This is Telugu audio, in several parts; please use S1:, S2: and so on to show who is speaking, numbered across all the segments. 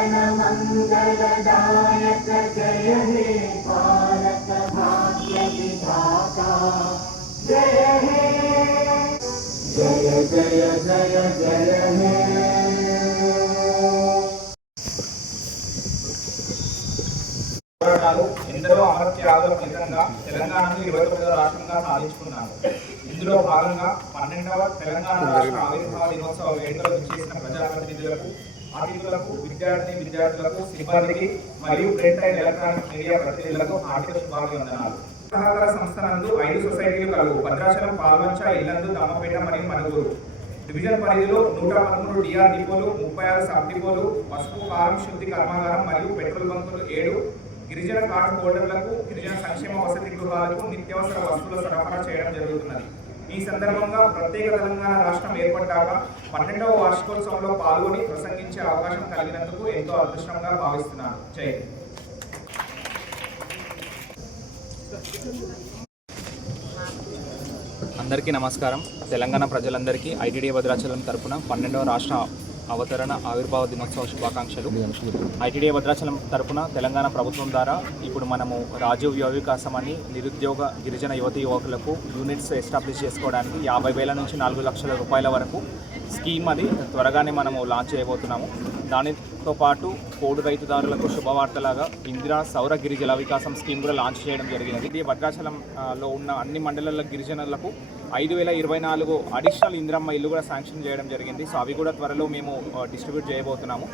S1: जन गण मंगलदायक जय हे भारत भाग्य विधाता जय हे जय जय जय जय हे
S2: పోరాటాలు ఎందరో అమరత్యాగాల ఫలితంగా తెలంగాణను ఇరవై తొమ్మిదవ రాష్ట్రంగా సాధించుకున్నారు ఇందులో భాగంగా పన్నెండవ తెలంగాణ రాష్ట్ర ఆవిర్భావ దినోత్సవ వేడుకలు చేసిన ప్రజాప్రతినిధులకు అతిథులకు విద్యార్థి విద్యార్థులకు సిబ్బందికి మరియు ప్రింట్ అండ్ ఎలక్ట్రానిక్ మీడియా ప్రతినిధులకు హార్దిక శుభాభివందనాలు. సహకార సంస్థ నందు ఐదు సొసైటీలు కలవు. భద్రాచలం పాల్వంచ ఇల్లందు దమ్మపేట మరియు మనుగురు డివిజన్ పరిధిలో నూట పదమూడు డిఆర్ డిపోలు ముప్పై ఆరు సబ్ డిపోలు పసుపు కారం శుద్ధి కర్మాగారం మరియు పెట్రోల్ బంకులు ఏడు. గిరిజన కార్డు హోల్డర్లకు గిరిజన సంక్షేమ వసతి గృహాలకు నిత్యావసర వస్తువుల సరఫరా చేయడం జరుగుతున్నది. ఈ సందర్భంగా ప్రత్యేక తెలంగాణ రాష్ట్రం ఏర్పడ్డాక పన్నెండవ వార్షికోత్సవంలో పాల్గొని ప్రసంగించే అవకాశం కలిగినందుకు ఎంతో అదృష్టంగా భావిస్తున్నాను. జై
S3: అందరికీ నమస్కారం. తెలంగాణ ప్రజలందరికీ ఐటీడీ భద్రాచలం తరఫున పన్నెండవ రాష్ట్ర అవతరణ ఆవిర్భావ దినోత్సవ శుభాకాంక్షలు. ఐటీడీ భద్రాచలం తరపున తెలంగాణ ప్రభుత్వం ద్వారా ఇప్పుడు మనము రాజీవ్ యువ వికాసం అని నిరుద్యోగ గిరిజన యువతి యువకులకు యూనిట్స్ ఎస్టాబ్లిష్ చేసుకోవడానికి యాభై వేల నుంచి నాలుగు లక్షల రూపాయల వరకు స్కీమ్ అది త్వరగానే మనము లాంచ్ చేయబోతున్నాము. తో పాటు కోడు రైతుదారులకు శుభవార్తలాగా ఇందిరా సౌర గిరిజల వికాసం స్కీమ్ కూడా లాంచ్ చేయడం జరిగినది. ఇది భద్రాచలంలో ఉన్న అన్ని మండలాల గిరిజనులకు ఐదు వేల ఇరవై నాలుగు అడిషనల్ ఇందిరమ్మ ఇల్లు కూడా శాంక్షన్ చేయడం జరిగింది. సో అవి కూడా త్వరలో మేము డిస్ట్రిబ్యూట్ చేయబోతున్నాము.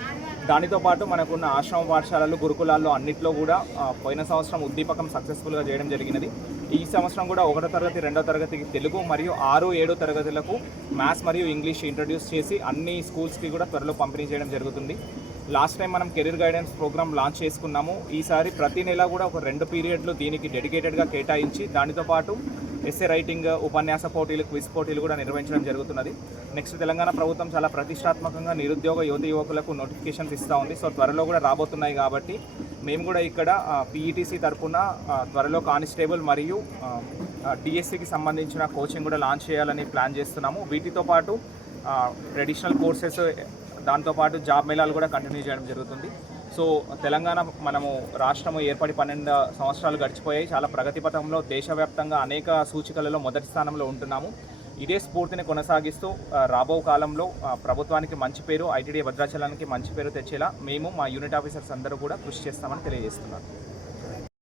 S3: దానితో పాటు మనకున్న ఆశ్రమ పాఠశాలలు గురుకులాల్లో అన్నిట్లో కూడా పోయిన సంవత్సరం ఉద్దీపకం సక్సెస్ఫుల్గా చేయడం జరిగినది. ఈ సంవత్సరం కూడా ఒకటో తరగతి రెండో తరగతికి తెలుగు మరియు ఆరు ఏడో తరగతులకు మ్యాథ్స్ మరియు ఇంగ్లీష్ ఇంట్రడ్యూస్ చేసి అన్ని స్కూల్స్కి కూడా త్వరలో పంపిణీ చేయడం జరుగుతుంది. లాస్ట్ టైం మనం కెరీర్ గైడెన్స్ ప్రోగ్రామ్ లాంచ్ చేసుకున్నాము. ఈసారి ప్రతి నెల కూడా ఒక రెండు పీరియడ్లు దీనికి డెడికేటెడ్గా కేటాయించి దానితో పాటు ఎస్ఏ రైటింగ్ ఉపన్యాస పోటీలు క్విజ్ పోటీలు కూడా నిర్వహించడం జరుగుతున్నది. నెక్స్ట్ తెలంగాణ ప్రభుత్వం చాలా ప్రతిష్టాత్మకంగా నిరుద్యోగ యువత యువకులకు నోటిఫికేషన్స్ ఇస్తూ ఉంది. సో త్వరలో కూడా రాబోతున్నాయి కాబట్టి మేము కూడా ఇక్కడ పీఈటీసీ తరఫున త్వరలో కానిస్టేబుల్ మరియు డిఎస్సికి సంబంధించిన కోచింగ్ కూడా లాంచ్ చేయాలని ప్లాన్ చేస్తున్నాము. వీటితో పాటు ట్రెడిషనల్ కోర్సెస్ దాంతోపాటు జాబ్ మేళాలు కూడా కంటిన్యూ చేయడం జరుగుతుంది. సో తెలంగాణ మనము రాష్ట్రము ఏర్పడి పన్నెండు సంవత్సరాలు గడిచిపోయాయి. చాలా ప్రగతి పథంలో దేశవ్యాప్తంగా అనేక సూచికలలో మొదటి స్థానంలో ఉంటున్నాము. ఇదే స్ఫూర్తిని కొనసాగిస్తూ రాబో కాలంలో ప్రభుత్వానికి మంచి పేరు ఐటీడీ భద్రాచలానికి మంచి పేరు తెచ్చేలా మేము మా యూనిట్ ఆఫీసర్స్ అందరూ కూడా కృషి చేస్తామని తెలియజేస్తున్నారు.